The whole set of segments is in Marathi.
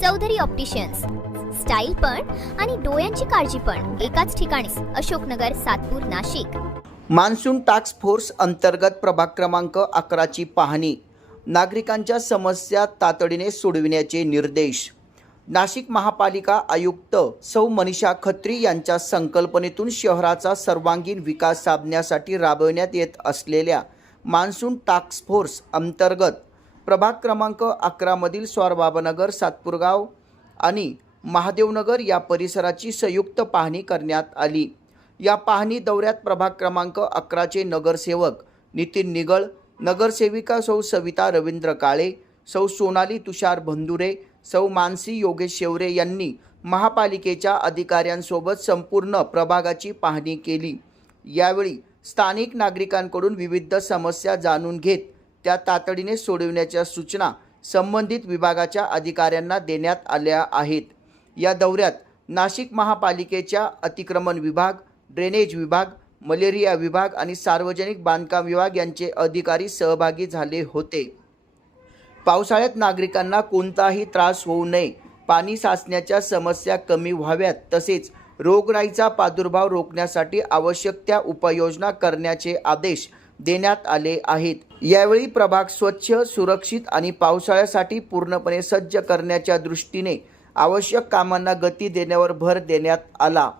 चौधरी ऑप्टिशियन्स, स्टाईल पण आणि डोळ्यांची काळजी पण एकाच ठिकाणी. Ashoknagar, Satpur, Nashik. Monsoon task force अंतर्गत प्रभाग क्रमांक 11ची पाहणी. नागरिकांच्या समस्या तातडीने सोडविण्याचे निर्देश. नाशिक महापालिका आयुक्त सौ मनीषा खत्री यांच्या संकल्पनेतून शहराचा सर्वांगीण विकास साधण्यासाठी राबविण्यात येत असलेल्या मान्सून टास्क फोर्स अंतर्गत प्रभाग क्रमांक 11मधील स्वारबाबानगर, सातपूरगाव आणि महादेवनगर या परिसराची संयुक्त पाहणी करण्यात आली. या पाहणी दौऱ्यात प्रभाग क्रमांक 11चे नगरसेवक नितीन निगळ, नगरसेविका सौ सविता रवींद्र काळे, सौ सोनाली तुषार भंदुरे, सौ मानसी योगेश शेवरे यांनी महापालिकेच्या अधिकाऱ्यांसोबत संपूर्ण प्रभागाची पाहणी केली. यावेळी स्थानिक नागरिकांकडून विविध समस्या जाणून घेत त्या तातडीने सोडविण्याच्या सूचना संबंधित विभागाच्या अधिकाऱ्यांना देण्यात आल्या आहेत. या दौऱ्यात नाशिक महापालिकेच्या अतिक्रमण विभाग, ड्रेनेज विभाग, मलेरिया विभाग आणि सार्वजनिक बांधकाम विभाग यांचे अधिकारी सहभागी झाले होते. पावसाळ्यात नागरिकांना कोणताही त्रास होऊ नये, पाणी साचण्याच्या समस्या कमी व्हाव्यात, तसेच रोगराईचा प्रादुर्भाव रोखण्यासाठी आवश्यक त्या उपाययोजना करण्याचे आदेश देण्यात आले आहेत. यावेळी प्रभाग स्वच्छ, सुरक्षित आणि पावसाळ्यासाठी पूर्णपणे सज्ज करण्याच्या दृष्टीने आवश्यक कामांना गती देण्यावर भर देण्यात आला.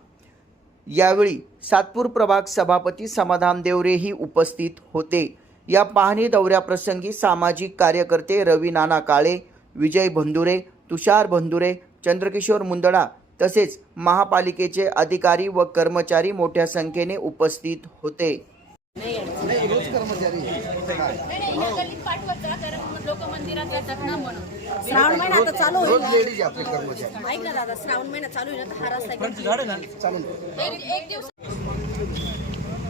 यावेळी सातपूर प्रभाग सभापती समाधान देवरेही उपस्थित होते. या पाहणी दौऱ्याप्रसंगी सामाजिक कार्यकर्ते रवी नाना काळे, विजय भंदुरे, तुषार भंदुरे, चंद्रकिशोर मुंदडा तसेच महापालिकेचे अधिकारी व कर्मचारी मोठ्या संख्येने उपस्थित होते. लोक मंदिरात जातात ना म्हणून. श्रावण महिना आता चालू होईल. ऐक ना दादा, श्रावण महिना चालू होईल ना, हा रस्ता एक दिवस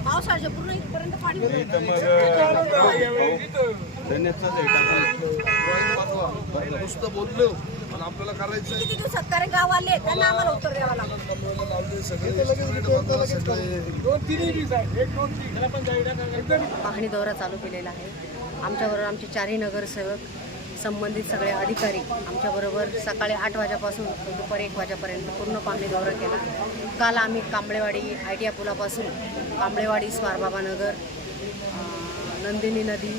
पावसाच्या पूर्ण इथपर्यंत पाणी नुसतं बोललो पण आपल्याला करायचं. किती दिवसात कारण गाव आले त्यांना आम्हाला उत्तर द्यावं लागलं. पाहणी दौरा चालू केलेला आहे. आमच्याबरोबर आमचे चारही नगरसेवक, संबंधित सगळे अधिकारी आमच्याबरोबर सकाळी 8 वाजेपासून दुपारी 1 वाजेपर्यंत पूर्ण पाहणी दौरा केला. काल आम्ही कांबळेवाडी आयटीआय पुलापासून कांबळेवाडी, स्वारबाबानगर, नंदिनी नदी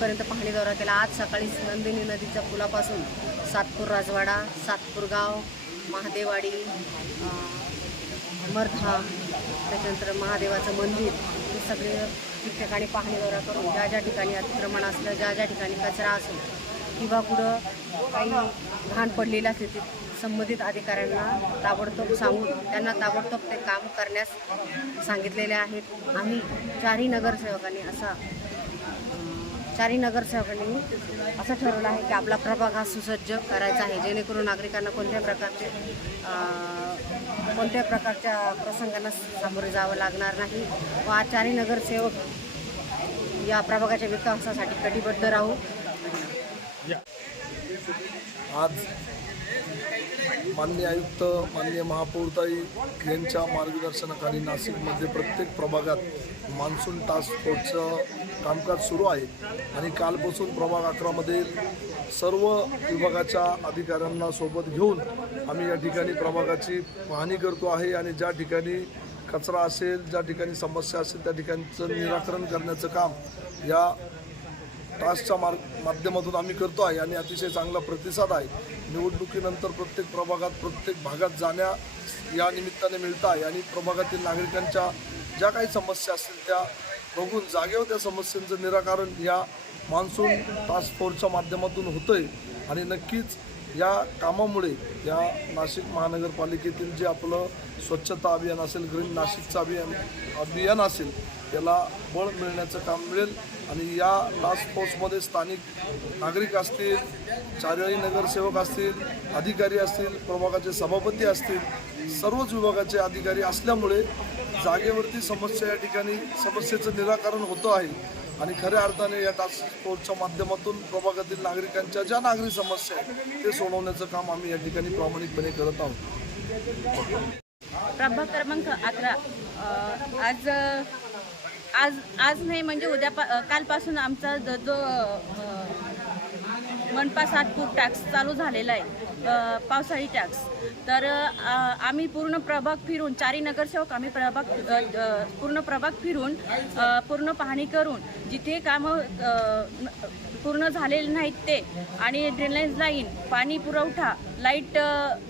पर्यंत पाहणी दौरा केला. आज सकाळी नंदिनी नदीच्या पुलापासून सातपूर राजवाडा, सातपूरगाव, महादेवाडी, मर्धा, त्याच्यानंतर महादेवाचं मंदिर, हे सगळे ठिकठिकाणी पाहणी दौरा करून ज्या ज्या ठिकाणी अतिक्रमण असलं, ज्या ज्या ठिकाणी कचरा असेल किंवा कुठं काही घाण पडलेलं असेल ते संबंधित अधिकाऱ्यांना ताबडतोब सांगून त्यांना ताबडतोब ते काम करण्यास सांगितलेले आहेत. आम्ही चारही नगरसेवकांनी असं ठरवलं आहे की आपला प्रभाग हा सुसज्ज करायचा आहे, जेणेकरून नागरिकांना कोणत्या प्रकारच्या प्रसंगांना सामोरे जावं लागणार नाही व आज चारही नगरसेवक या प्रभागाच्या विकासासाठी कटिबद्ध राहू. आज माननीय आयुक्त, माननीय महापौरताई यांच्या मार्गदर्शनाखाली नाशिकमध्ये प्रत्येक प्रभागात मान्सून टास्क फोर्सचं कामकाज सुरू आहे आणि कालपासून प्रभाग 11मध्ये सर्व विभागाच्या अधिकाऱ्यांना सोबत घेऊन आम्ही या ठिकाणी प्रभागाची पाहणी करतो आहे आणि ज्या ठिकाणी कचरा असेल, ज्या ठिकाणी समस्या असेल त्या ठिकाणचं निराकरण करण्याचं काम या टास्कच्या माध्यमातून आम्ही करतो आहे आणि अतिशय चांगला प्रतिसाद आहे. निवडणुकीनंतर प्रत्येक प्रभागात, प्रत्येक भागात जाण्या या निमित्ताने मिळत आहे आणि प्रभागातील नागरिकांच्या ज्या काही समस्या असतील त्या बघून जागेवर त्या समस्यांचं निराकरण या मान्सून टास्क फोर्सच्या माध्यमातून होतं आहे आणि नक्कीच या कामामुळे या नाशिक महानगरपालिकेतील जे आपलं स्वच्छता अभियान असेल, ग्रीन नाशिकचं अभियान असेल, त्याला बळ मिळण्याचं काम मिळेल आणि या टास्क फोर्समध्ये स्थानिक नागरिक असतील, चारही नगरसेवक असतील, अधिकारी असतील, प्रभागाचे सभापती असतील, सर्वच विभागाचे अधिकारी असल्यामुळे जागेवरती समस्या या ठिकाणी समस्येचं निराकरण होतं आहे आणि खऱ्या अर्थाने या टास्क फोर्सच्या माध्यमातून प्रभागातील नागरिकांच्या ज्या नागरी समस्या आहेत ते सोडवण्याचं काम आम्ही या ठिकाणी प्रामाणिकपणे करत आहोत. प्रभाग क्रमांक 11 आज नाही म्हणजे कालपासून आमचा जो मनपा सातपूर टॅक्स चालू झालेला आहे, पावसाळी टॅक्स. तर आम्ही पूर्ण प्रभाग फिरून, चारही नगरसेवक आम्ही पूर्ण प्रभाग फिरून पूर्ण पाहणी करून जिथे कामं पूर्ण झालेले नाहीत ते, आणि ड्रेनेज लाईन, पाणी पुरवठा, लाईट,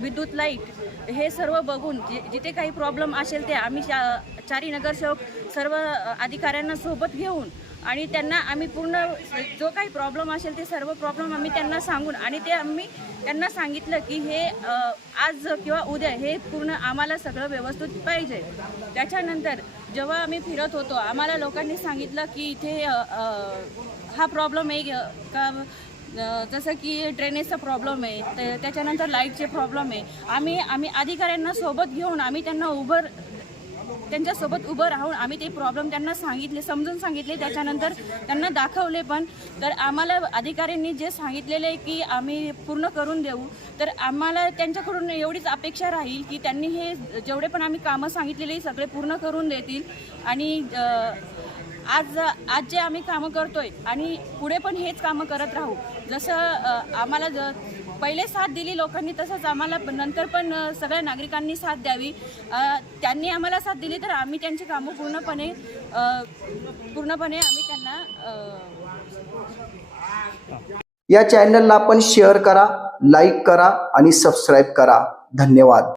विद्युत लाईट हे सर्व बघून जिथे काही प्रॉब्लेम असेल ते आम्ही चारही नगरसेवक सर्व अधिकाऱ्यांना सोबत घेऊन आणि त्यांना आम्ही पूर्ण जो काही प्रॉब्लेम असेल ते सर्व प्रॉब्लेम आम्ही त्यांना सांगून, आणि ते आम्ही त्यांना सांगितलं की हे आज किंवा उद्या हे पूर्ण आम्हाला सगळं व्यवस्थित पाहिजे. त्याच्यानंतर जेव्हा आम्ही फिरत होतो आम्हाला लोकांनी सांगितलं की इथे हा प्रॉब्लेम आहे का, जसं की ड्रेनेजचा प्रॉब्लेम आहे, त्याच्यानंतर लाईटचे प्रॉब्लेम आहे. आम्ही अधिकाऱ्यांना सोबत घेऊन आम्ही त्यांच्यासोबत उभं राहून आम्ही ते प्रॉब्लेम त्यांना सांगितले, समजून सांगितले, त्याच्यानंतर त्यांना दाखवले पण. तर आम्हाला अधिकाऱ्यांनी जे सांगितलेलं आहे की आम्ही पूर्ण करून देऊ, तर आम्हाला त्यांच्याकडून एवढीच अपेक्षा राहील की त्यांनी हे जेवढे पण आम्ही कामं सांगितलेले सगळे पूर्ण करून देतील. आणि आज जे आम्ही कामं करतोय आणि पुढे पण हेच कामं करत राहू. जसं आम्हाला पहिले साथ दिली लोकांनी, तसंच आम्हाला नंतर पण सगळ्या नागरिकांनी साथ द्यावी. त्यांनी आम्हाला साथ दिली तर आम्ही त्यांची कामं पूर्णपणे आम्ही त्यांना या चॅनलला आपण शेअर करा, लाईक करा आणि सबस्क्राईब करा. धन्यवाद.